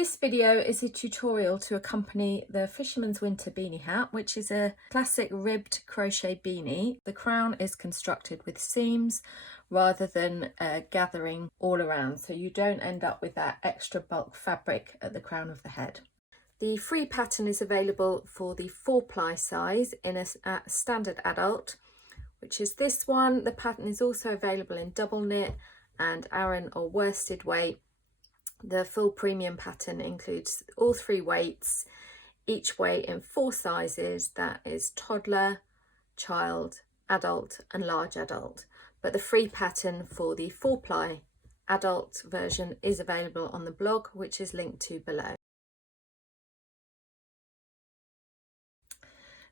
This video is a tutorial to accompany the Fisherman's Winter Beanie hat, which is a classic ribbed crochet beanie. The crown is constructed with seams rather than gathering all around, so you don't end up with that extra bulk fabric at the crown of the head. The free pattern is available for the 4-ply size in a standard adult, which is this one. The pattern is also available in double knit and aran or worsted weight. The full premium pattern includes all 3 weights, each weight in 4 sizes, that is toddler, child, adult and large adult. But the free pattern for the 4-ply adult version is available on the blog, which is linked to below.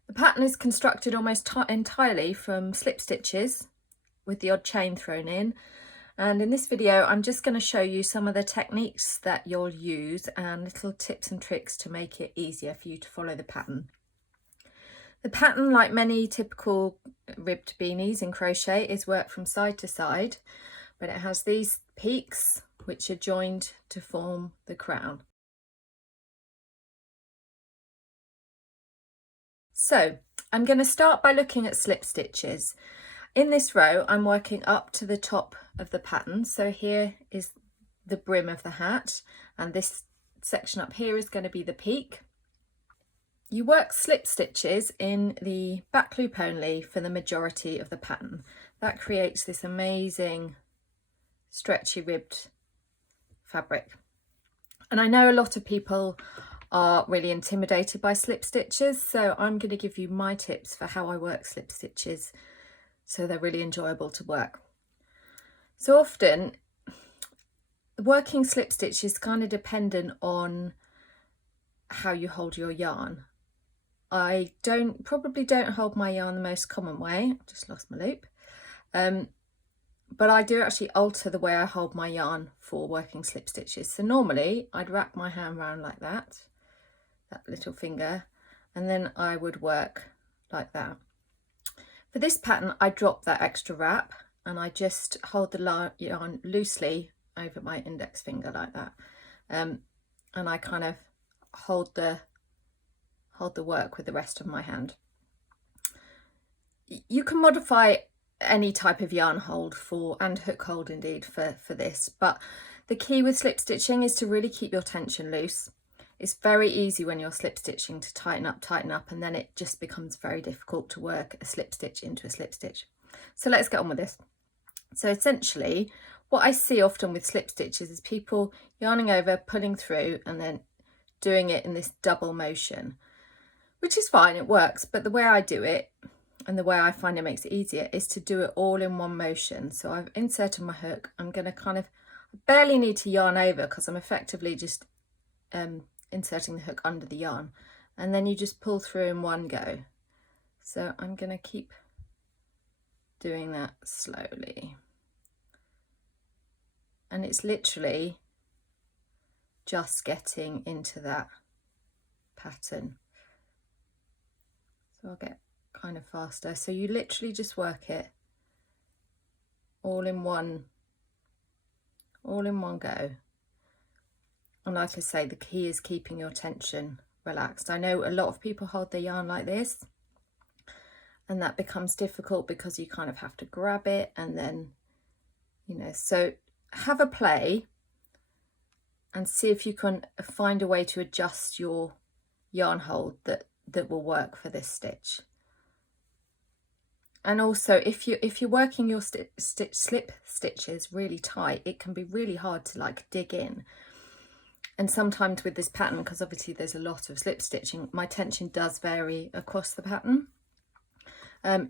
The pattern is constructed almost entirely from slip stitches with the odd chain thrown in. And in this video, I'm just going to show you some of the techniques that you'll use and little tips and tricks to make it easier for you to follow the pattern. The pattern, like many typical ribbed beanies in crochet, is worked from side to side, but it has these peaks which are joined to form the crown. So I'm going to start by looking at slip stitches. In this row, I'm working up to the top of the pattern. So here is the brim of the hat, and this section up here is going to be the peak. You work slip stitches in the back loop only for the majority of the pattern. That creates this amazing stretchy ribbed fabric. And I know a lot of people are really intimidated by slip stitches, so I'm going to give you my tips for how I work slip stitches so they're really enjoyable to work. So often working slip stitch is kind of dependent on how you hold your yarn. I probably don't hold my yarn the most common way. I just lost my loop. But I do actually alter the way I hold my yarn for working slip stitches. So normally I'd wrap my hand around like that little finger, and then I would work like that. For this pattern, I drop that extra wrap and I just hold the yarn loosely over my index finger like that, and I kind of hold the work with the rest of my hand. You can modify any type of yarn hold and hook hold indeed for this, but the key with slip stitching is to really keep your tension loose. It's very easy when you're slip stitching to tighten up, and then it just becomes very difficult to work a slip stitch into a slip stitch. So let's get on with this. So essentially what I see often with slip stitches is people yarning over, pulling through, and then doing it in this double motion, which is fine, it works, but the way I do it and the way I find it makes it easier is to do it all in one motion. So I've inserted my hook. I'm going to I barely need to yarn over because I'm effectively just inserting the hook under the yarn, and then you just pull through in one go. So I'm going to keep doing that slowly, and it's literally just getting into that pattern. So I'll get kind of faster. So you literally just work it all in one go. And like I say, the key is keeping your tension relaxed. I know a lot of people hold their yarn like this, and that becomes difficult because you kind of have to grab it and then, so have a play and see if you can find a way to adjust your yarn hold that will work for this stitch. And also, if you're working your slip stitches really tight, it can be really hard to dig in. And sometimes with this pattern, because obviously there's a lot of slip stitching, my tension does vary across the pattern.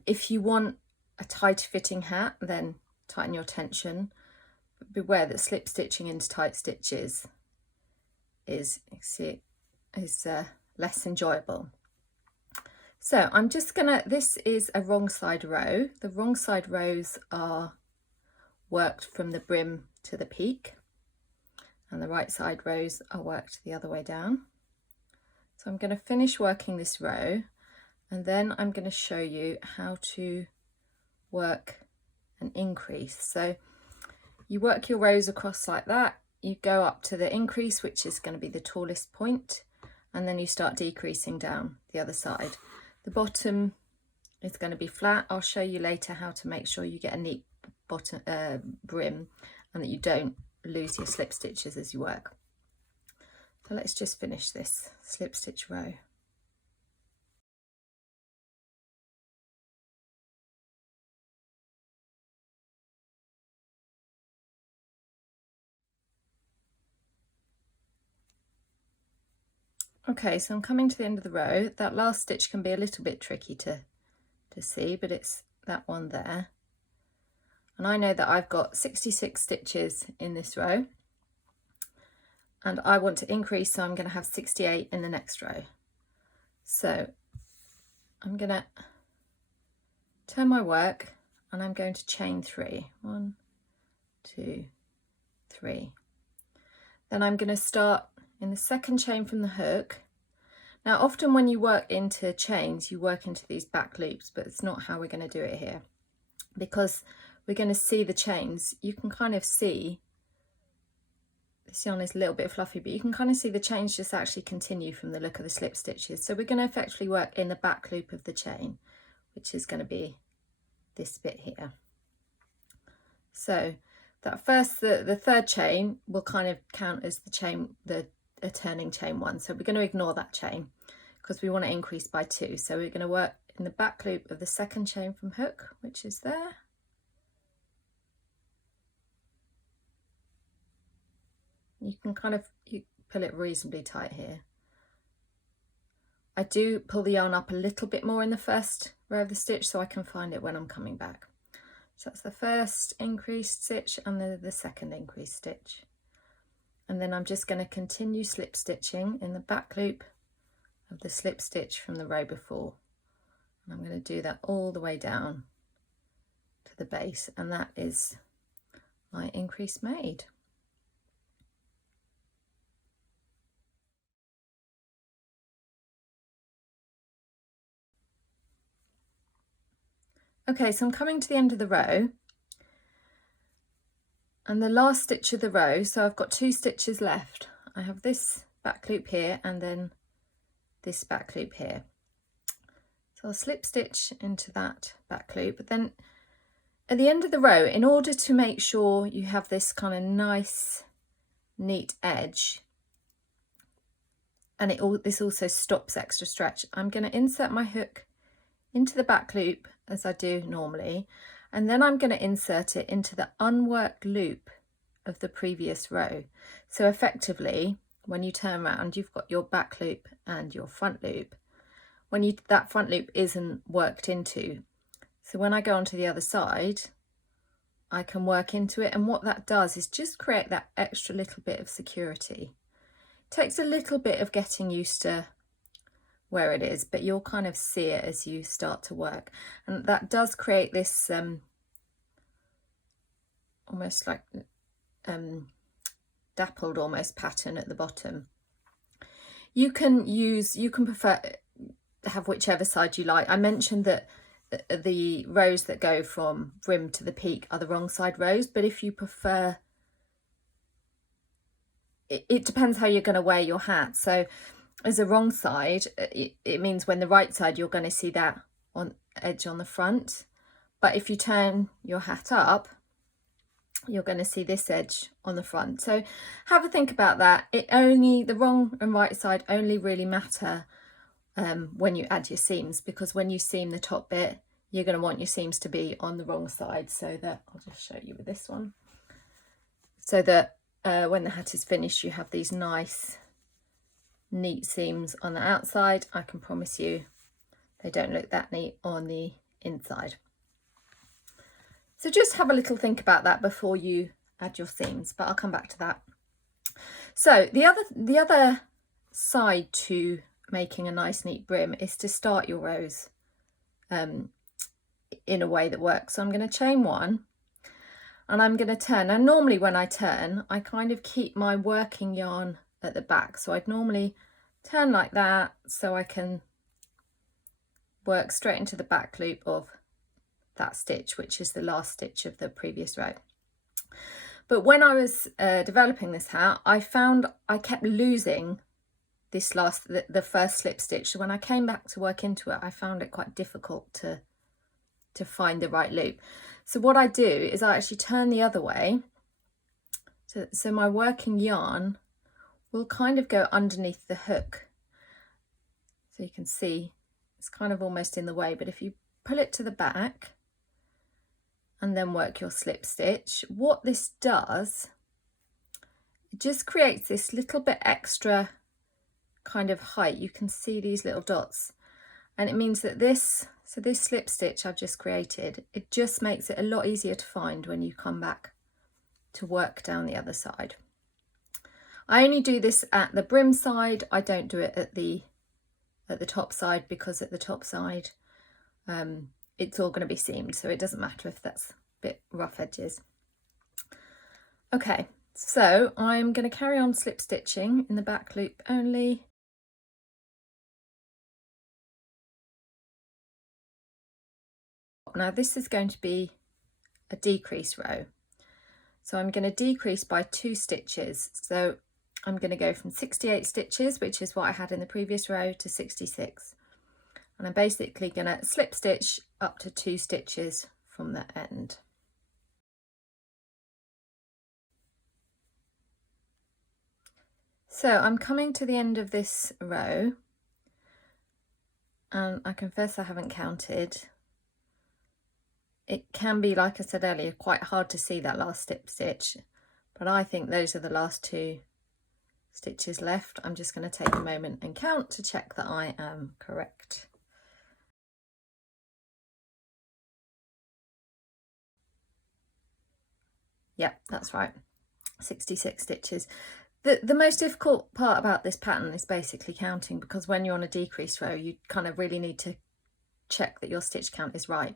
If you want a tight fitting hat, then tighten your tension. But beware that slip stitching into tight stitches is less enjoyable. So I'm just this is a wrong side row. The wrong side rows are worked from the brim to the peak, and the right side rows are worked the other way down. So I'm going to finish working this row, and then I'm going to show you how to work an increase. So you work your rows across like that, you go up to the increase, which is going to be the tallest point, and then you start decreasing down the other side. The bottom is going to be flat. I'll show you later how to make sure you get a neat bottom brim and that you don't lose your slip stitches as you work. So let's just finish this slip stitch row. Okay, so I'm coming to the end of the row. That last stitch can be a little bit tricky to see, but it's that one there. And I know that I've got 66 stitches in this row, and I want to increase, so I'm going to have 68 in the next row. So I'm going to turn my work and I'm going to chain 3. 1, 2, 3. Then I'm going to start in the second chain from the hook. Now often when you work into chains, you work into these back loops, but it's not how we're going to do it here, because we're going to see the chains. You can kind of see, this yarn is a little bit fluffy, but you can kind of see the chains just actually continue from the look of the slip stitches. So we're going to effectively work in the back loop of the chain, which is going to be this bit here. So that first, the third chain will kind of count as the chain, a turning chain 1. So we're going to ignore that chain because we want to increase by 2. So we're going to work in the back loop of the second chain from hook, which is there. You can kind of pull it reasonably tight here. I do pull the yarn up a little bit more in the first row of the stitch so I can find it when I'm coming back. So that's the first increased stitch and the second increased stitch. And then I'm just going to continue slip stitching in the back loop of the slip stitch from the row before. And I'm going to do that all the way down to the base, and that is my increase made. Okay, so I'm coming to the end of the row and the last stitch of the row, so I've got 2 stitches left. I have this back loop here and then this back loop here. So I'll slip stitch into that back loop, but then at the end of the row, in order to make sure you have this kind of nice neat edge, and this also stops extra stretch, I'm going to insert my hook into the back loop as I do normally, and then I'm going to insert it into the unworked loop of the previous row. So effectively, when you turn around, you've got your back loop and your front loop. When that front loop isn't worked into, so when I go onto the other side, I can work into it, and what that does is just create that extra little bit of security. It takes a little bit of getting used to where it is, but you'll kind of see it as you start to work, and that does create this almost like dappled almost pattern at the bottom. You can prefer have whichever side you like. I mentioned that the rows that go from brim to the peak are the wrong side rows, but if you prefer, it depends how you're going to wear your hat. So as a wrong side, it means when the right side, you're going to see that edge on the front. But if you turn your hat up, you're going to see this edge on the front. So have a think about that. The wrong and right side only really matter when you add your seams, because when you seam the top bit, you're going to want your seams to be on the wrong side. So that, I'll just show you with this one, so that when the hat is finished, you have these nice neat seams on the outside. I can promise you they don't look that neat on the inside. So just have a little think about that before you add your seams, but I'll come back to that. So the other side to making a nice neat brim is to start your rows in a way that works. So I'm going to chain 1 and I'm going to turn. Now normally when I turn, I kind of keep my working yarn at the back, so I'd normally turn like that so I can work straight into the back loop of that stitch, which is the last stitch of the previous row. But when I was developing this hat, I found I kept losing this the first slip stitch. So when I came back to work into it, I found it quite difficult to find the right loop. So what I do is I actually turn the other way. So my working yarn will kind of go underneath the hook. So you can see it's kind of almost in the way, but if you pull it to the back and then work your slip stitch, what this does, it just creates this little bit extra kind of height. You can see these little dots, and it means that this slip stitch I've just created, it just makes it a lot easier to find when you come back to work down the other side. I only do this at the brim side. I don't do it at the top side, because at the top side it's all going to be seamed, so it doesn't matter if that's a bit rough edges. Okay, so I'm going to carry on slip stitching in the back loop only. Now this is going to be a decrease row, so I'm going to decrease by 2 stitches. So I'm going to go from 68 stitches, which is what I had in the previous row, to 66, and I'm basically going to slip stitch up to 2 stitches from the end. So I'm coming to the end of this row, and I confess I haven't counted. It can be, like I said earlier, quite hard to see that last slip stitch, but I think those are the last 2 stitches left. I'm just going to take a moment and count to check that I am correct. Yep, that's right, 66 stitches. The most difficult part about this pattern is basically counting, because when you're on a decrease row, you kind of really need to check that your stitch count is right.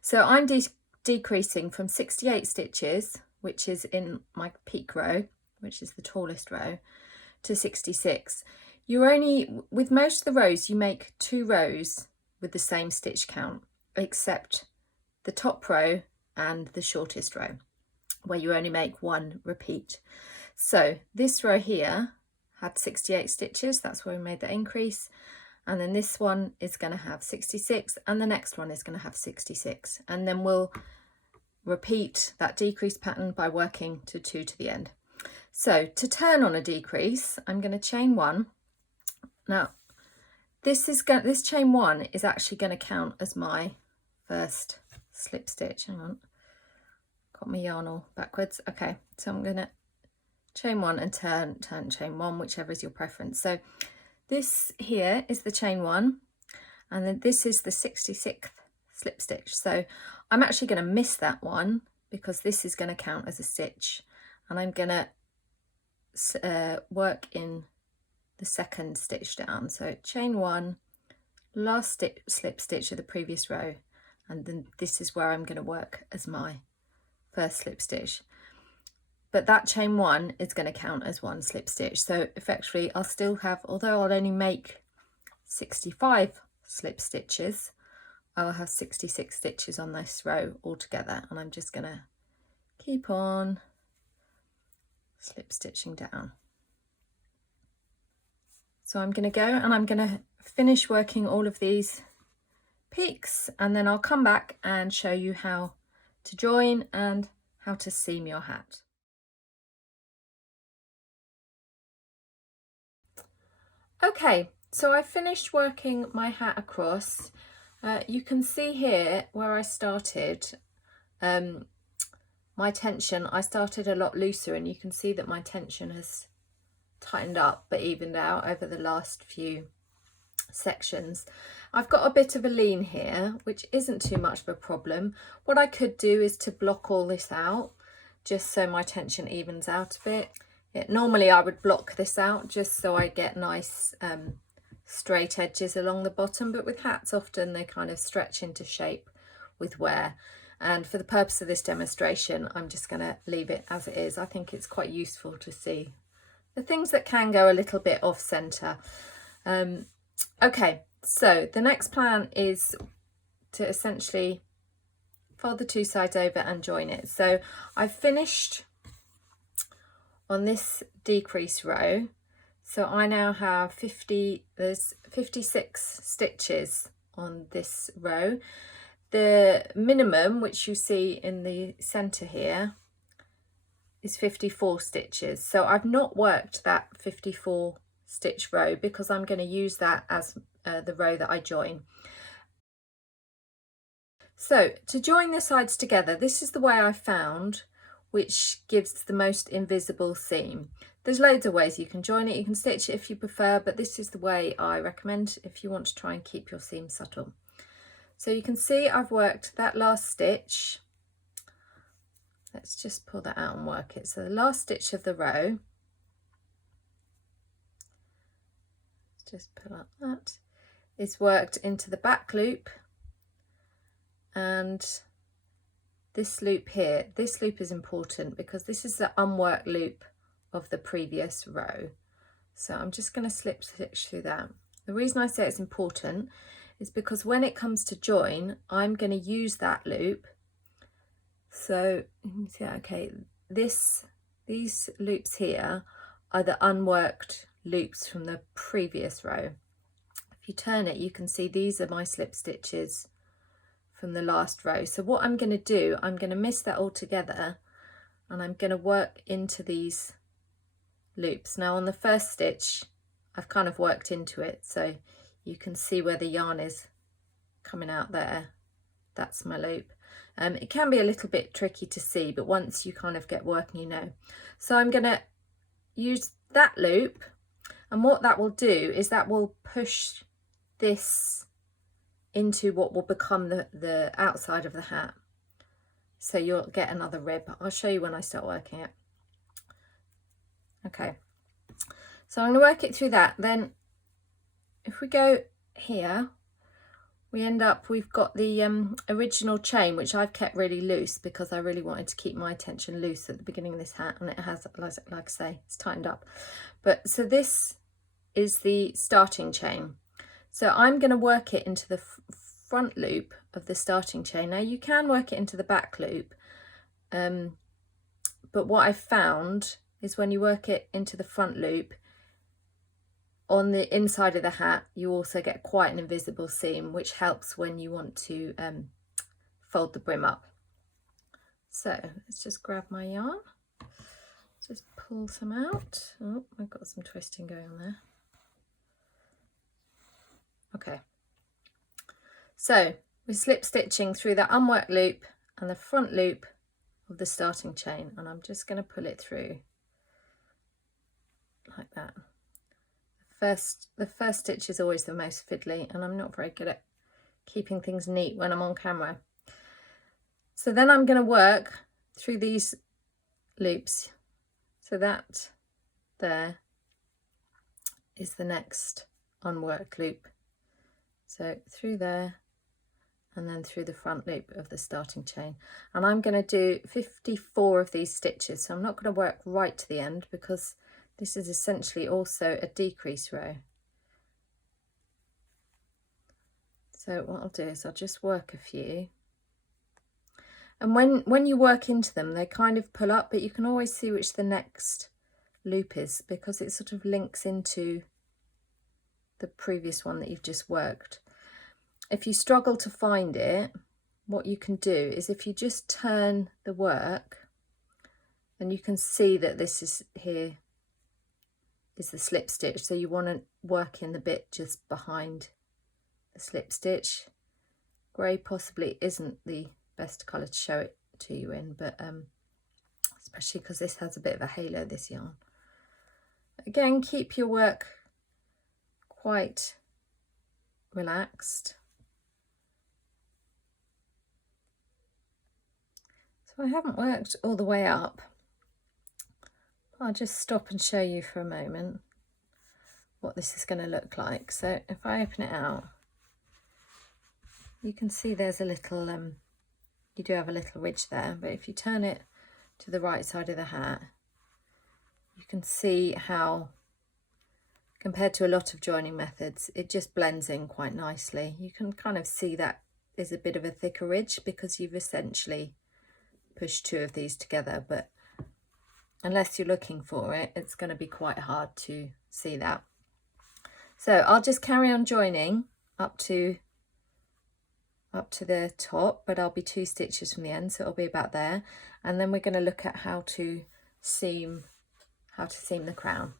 So I'm decreasing from 68 stitches, which is in my peak row, which is the tallest row, to 66. You're only, with most of the rows, you make 2 rows with the same stitch count, except the top row and the shortest row, where you only make 1 repeat. So this row here had 68 stitches, that's where we made the increase, and then this one is going to have 66, and the next one is going to have 66, and then we'll repeat that decrease pattern by working to 2 to the end. So to turn on a decrease, I'm going to chain 1. Now this chain 1 is actually going to count as my first slip stitch. Hang on, got my yarn all backwards. Okay, so I'm going to chain 1 and turn, chain 1, whichever is your preference. So this here is the chain 1, and then this is the 66th slip stitch. So I'm actually going to miss that one, because this is going to count as a stitch, and I'm going to work in the second stitch down. So chain 1, last slip stitch of the previous row, and then this is where I'm going to work as my first slip stitch. But that chain 1 is going to count as 1 slip stitch. So effectively I'll still have, although I'll only make 65 slip stitches, I'll have 66 stitches on this row altogether, and I'm just going to keep on slip stitching down. So I'm going to go and I'm going to finish working all of these peaks, and then I'll come back and show you how to join and how to seam your hat. Okay, so I finished working my hat across. You can see here where I started, my tension, I started a lot looser, and you can see that my tension has tightened up but evened out over the last few sections. I've got a bit of a lean here, which isn't too much of a problem. What I could do is to block all this out, just so my tension evens out a bit. Normally I would block this out just so I get nice straight edges along the bottom, but with hats often they kind of stretch into shape with wear, and for the purpose of this demonstration I'm just going to leave it as it is. I think it's quite useful to see the things that can go a little bit off center. Okay, so the next plan is to essentially fold the 2 sides over and join it. So I've finished on this decrease row. So I now have there's 56 stitches on this row. The minimum, which you see in the center here, is 54 stitches. So I've not worked that 54 stitch row because I'm going to use that as the row that I join. So to join the sides together, this is the way I found, which gives the most invisible seam. There's loads of ways you can join it. You can stitch it if you prefer, but this is the way I recommend if you want to try and keep your seam subtle. So you can see I've worked that last stitch. Let's just pull that out and work it. So the last stitch of the row, just pull up that, is worked into the back loop, and this loop here, this loop is important because this is the unworked loop of the previous row. So I'm just going to slip stitch through that. The reason I say it's important is because when it comes to join, I'm going to use that loop. So you can see, okay, these loops here are the unworked loops from the previous row. If you turn it, you can see these are my slip stitches from the last row. So what I'm going to do, I'm going to mist that all together and I'm going to work into these loops. Now on the first stitch, I've kind of worked into it, so you can see where the yarn is coming out there. That's my loop. It can be a little bit tricky to see, but once you kind of get working, you know. So I'm going to use that loop, and what that will do is that will push this into what will become the outside of the hat. So you'll get another rib. I'll show you when I start working it. Okay, so I'm going to work it through that. Then if we go here, we end up, we've got the original chain, which I've kept really loose because I really wanted to keep my tension loose at the beginning of this hat, and it has, like I say, it's tightened up. But so this is the starting chain. So I'm going to work it into the front loop of the starting chain. Now you can work it into the back loop, but what I've found is when you work it into the front loop, on the inside of the hat, you also get quite an invisible seam, which helps when you want to fold the brim up. So let's just grab my yarn, just pull some out. Oh, I've got some twisting going on there. Okay, so we're slip stitching through the unworked loop and the front loop of the starting chain, and I'm just going to pull it through like that. The first stitch is always the most fiddly, and I'm not very good at keeping things neat when I'm on camera. So then I'm going to work through these loops. So that there is the next unworked loop. So through there and then through the front loop of the starting chain. And I'm going to do 54 of these stitches. So I'm not going to work right to the end because this is essentially also a decrease row. So what I'll do is I'll just work a few. And when you work into them, they kind of pull up, but you can always see which the next loop is because it sort of links into the previous one that you've just worked. If you struggle to find it, what you can do is if you just turn the work, then you can see that this is here is the slip stitch. So you want to work in the bit just behind the slip stitch. Grey possibly isn't the best colour to show it to you in, but especially because this has a bit of a halo, this yarn. Again, keep your work quite relaxed. So I haven't worked all the way up. I'll just stop and show you for a moment what this is going to look like. So if I open it out, you can see there's a little, you do have a little ridge there, but if you turn it to the right side of the hat, you can see how, compared to a lot of joining methods, it just blends in quite nicely. You can kind of see that is a bit of a thicker ridge because you've essentially pushed two of these together, but unless you're looking for it, it's going to be quite hard to see that. So I'll just carry on joining up to the top, but I'll be 2 stitches from the end, so it'll be about there. And then we're going to look at how to seam the crown.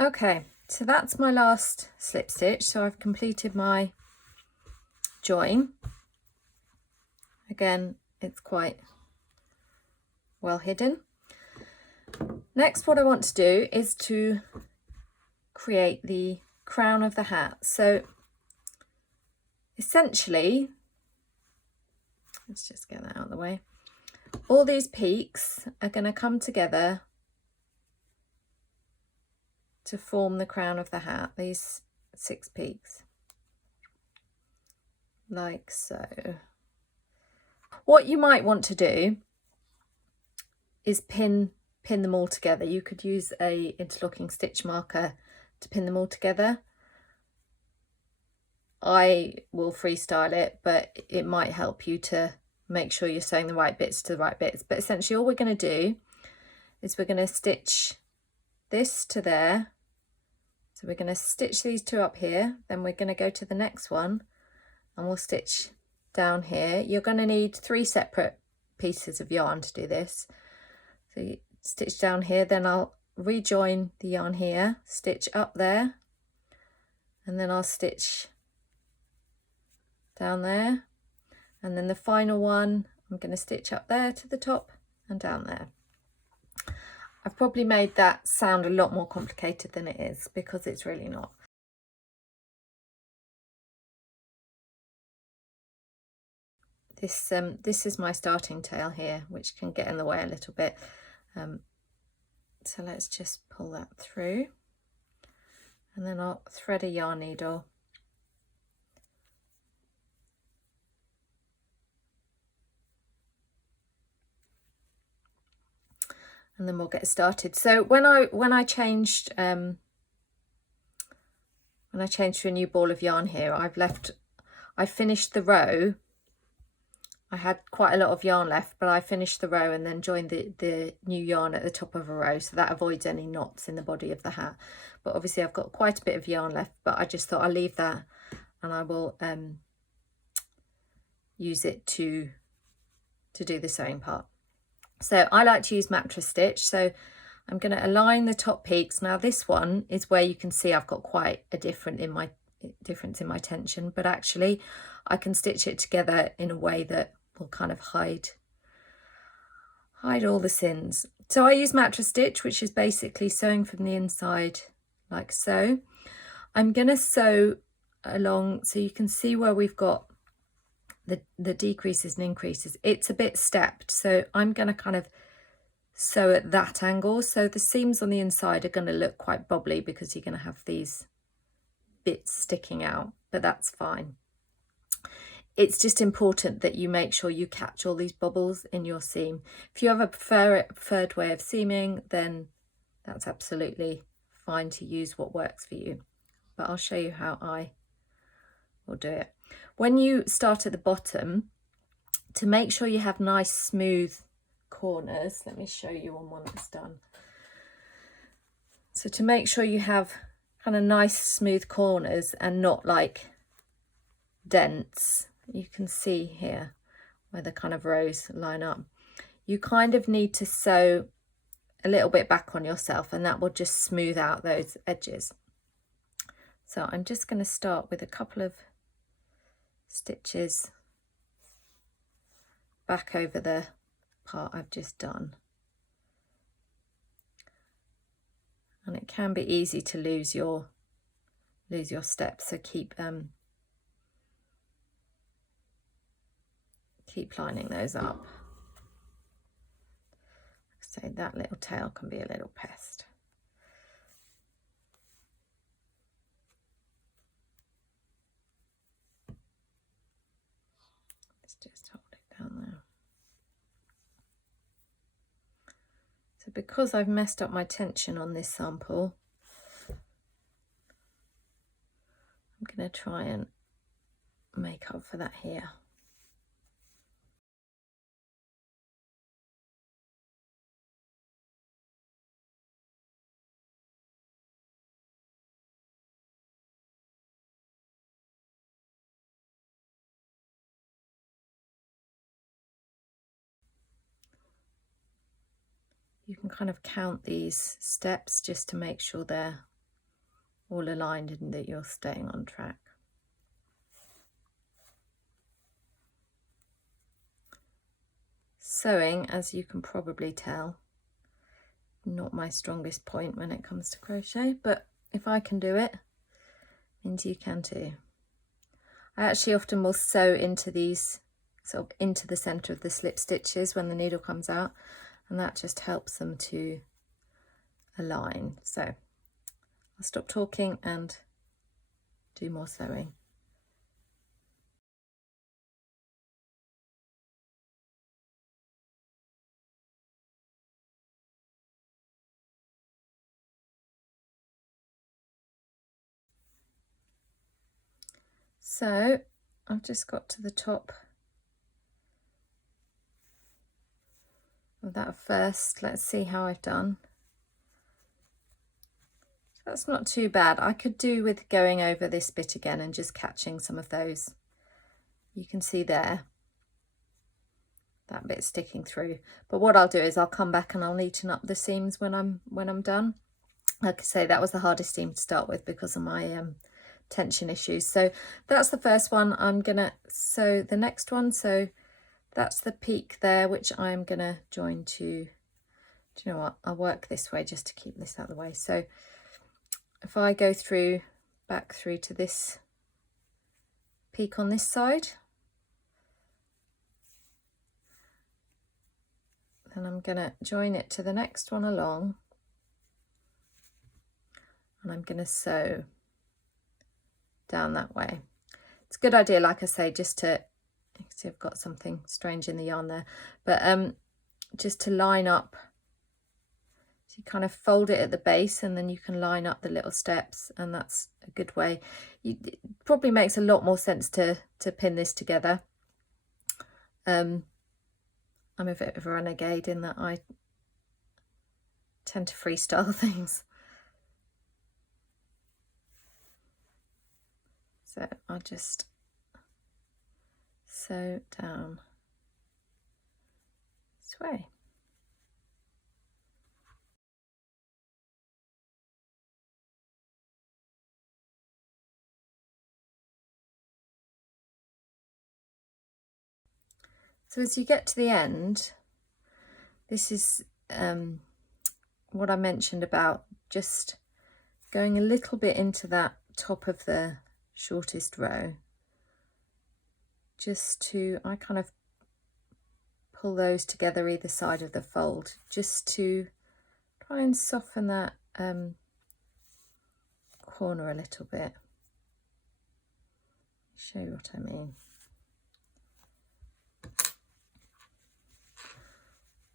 Okay, so that's my last slip stitch. So I've completed my join. Again, it's quite well hidden. Next, what I want to do is to create the crown of the hat. So essentially, let's just get that out of the way. All these peaks are going to come together to form the crown of the hat, these 6 peaks, like so. What you might want to do is pin them all together. You could use a interlocking stitch marker to pin them all together. I will freestyle it, but it might help you to make sure you're sewing the right bits to the right bits. But essentially all we're going to do is we're going to stitch this to there. So we're going to stitch these 2 up here, then we're going to go to the next one and we'll stitch down here. You're going to need 3 separate pieces of yarn to do this. So you stitch down here, then I'll rejoin the yarn here, stitch up there, and then I'll stitch down there, and then the final one I'm going to stitch up there to the top and down there. I've probably made that sound a lot more complicated than it is, because it's really not. This is my starting tail here, which can get in the way a little bit. So let's just pull that through, and then I'll thread a yarn needle. And then we'll get started. So when I changed to a new ball of yarn here, I finished the row. I had quite a lot of yarn left, but I finished the row and then joined the new yarn at the top of a row, so that avoids any knots in the body of the hat. But obviously I've got quite a bit of yarn left, but I just thought I'll leave that, and I will use it to do the sewing part. So I like to use mattress stitch, so I'm going to align the top peaks. Now this one is where you can see I've got quite a difference in my tension, but actually I can stitch it together in a way that will kind of hide all the sins. So I use mattress stitch, which is basically sewing from the inside like so. I'm going to sew along so you can see where we've got the decreases and increases. It's a bit stepped, so I'm going to kind of sew at that angle. So the seams on the inside are going to look quite bobbly because you're going to have these bits sticking out, but that's fine. It's just important that you make sure you catch all these bubbles in your seam. If you have a preferred way of seaming, then that's absolutely fine to use what works for you. But I'll show you how I will do it. When you start at the bottom, to make sure you have nice smooth corners, let me show you on one that's done. So to make sure you have kind of nice smooth corners and not like dents, you can see here where the kind of rows line up. You kind of need to sew a little bit back on yourself, and that will just smooth out those edges. So I'm just going to start with a couple of stitches back over the part I've just done. And it can be easy to lose your steps, so keep lining those up. So that little tail can be a little pest. Let's just hold it down there. So because I've messed up my tension on this sample, going to try and make up for that here. You can kind of count these steps just to make sure they're all aligned and that you're staying on track. Sewing, as you can probably tell, not my strongest point when it comes to crochet, but if I can do it, means you can too. I actually often will sew into these, sort of into the center of the slip stitches when the needle comes out, and that just helps them to align. So I'll stop talking and do more sewing. So I've just got to the top of that first. Let's see how I've done. That's not too bad. I could do with going over this bit again and just catching some of those. You can see there, that bit sticking through. But what I'll do is I'll come back and I'll neaten up the seams when I'm done. Like I say, that was the hardest seam to start with because of my tension issues. So that's the first one. I'm gonna sew the next one. So that's the peak there, which I'm gonna join to, do you know what, I'll work this way just to keep this out of the way. So if I go through, back through to this peak on this side, then I'm gonna join it to the next one along, and I'm gonna sew down that way. It's a good idea, like I say, just to, you can see I've got something strange in the yarn there, but just to line up. So you kind of fold it at the base and then you can line up the little steps, and that's a good way. It probably makes a lot more sense to pin this together. I'm a bit of a renegade in that I tend to freestyle things. So I'll just sew down this way. So as you get to the end, this is what I mentioned about just going a little bit into that top of the shortest row, just to, I kind of pull those together either side of the fold, just to try and soften that corner a little bit. Show you what I mean.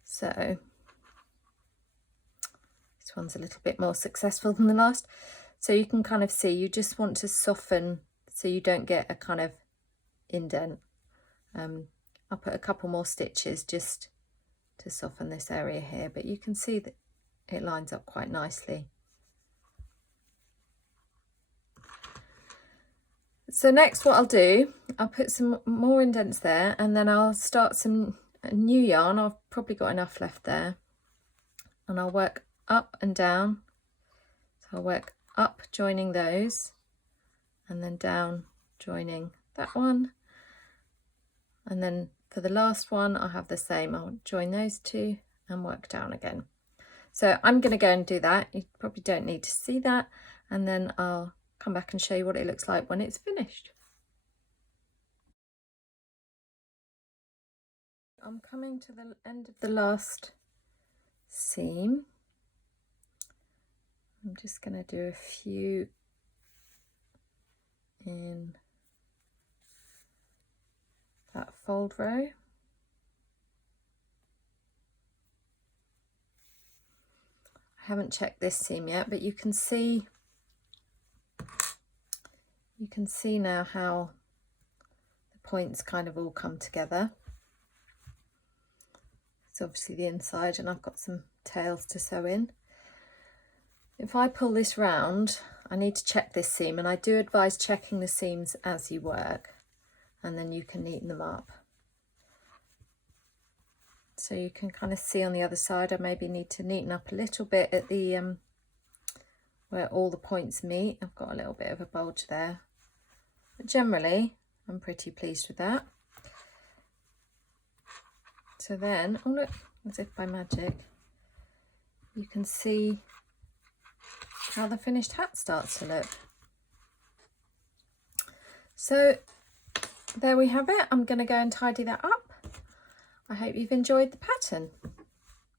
So this one's a little bit more successful than the last. So you can kind of see, you just want to soften so you don't get a kind of indent. I'll put a couple more stitches just to soften this area here, but you can see that it lines up quite nicely. So next what I'll do, I'll put some more indents there, and then I'll start some new yarn. I've probably got enough left there, and I'll work up and down. So I'll work up joining those, and then down joining that one, and then for the last one I'll have the same. I'll join those two and work down again. So I'm going to go and do that. You probably don't need to see that, and then I'll come back and show you what it looks like when it's finished. I'm coming to the end of the last seam. I'm just going to do a few in that fold row. I haven't checked this seam yet, but you can see You can see now how the points kind of all come together. It's obviously the inside, and I've got some tails to sew in. If I pull this round, I need to check this seam, and I do advise checking the seams as you work, and then you can neaten them up. So you can kind of see on the other side, I maybe need to neaten up a little bit at the where all the points meet. I've got a little bit of a bulge there, but generally I'm pretty pleased with that. So then, oh look, as if by magic, you can see how the finished hat starts to look. So there we have it. I'm going to go and tidy that up. I hope you've enjoyed the pattern.